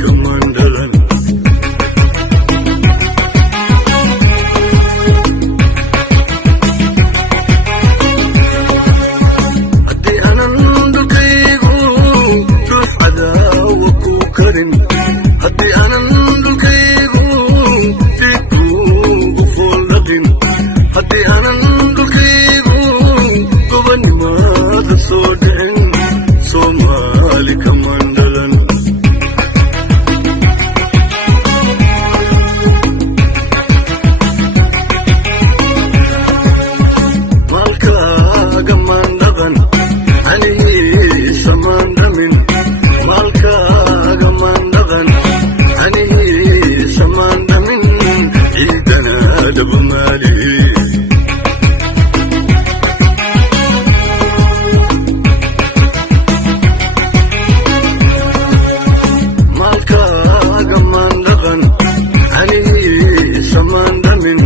KAMADHALAN haddii aanan dhulkaygu ruux cadaawa ku karin haddii aanan dhulkaygu dibku u fooldhaqin haddii aanan dhulkaygu gobanimaada soo dhicin Somali KAMADHALAN malkaaga mandhaqan anihiisa mandhamin malkaaga mandhaqan anihiisa mandhamin ciidana dhabumaali malkaaga mandhaqan anihiisa mandhamin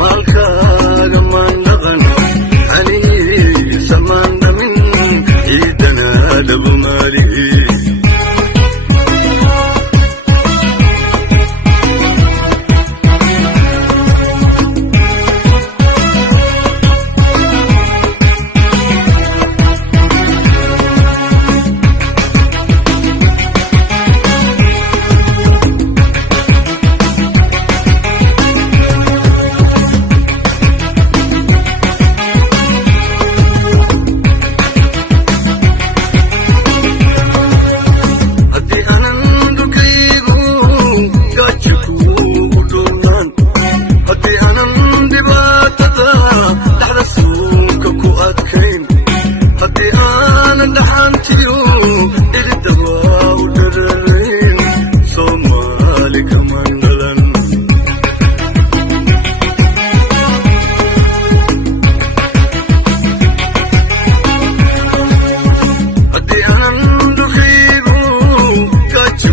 malkaaga mandhaqan anihiisa mandhamin ciidana dhabumaali haddii aanan dhulkaygu gaajo kuugu dhuunaan haddii aanan dhibaatada dhexda suunka ku adkayn haddii aanan dhaxantiyo dhilidaba u dhararayn Somali KAMADHALAN haddii aanan dhulkaygu gaajo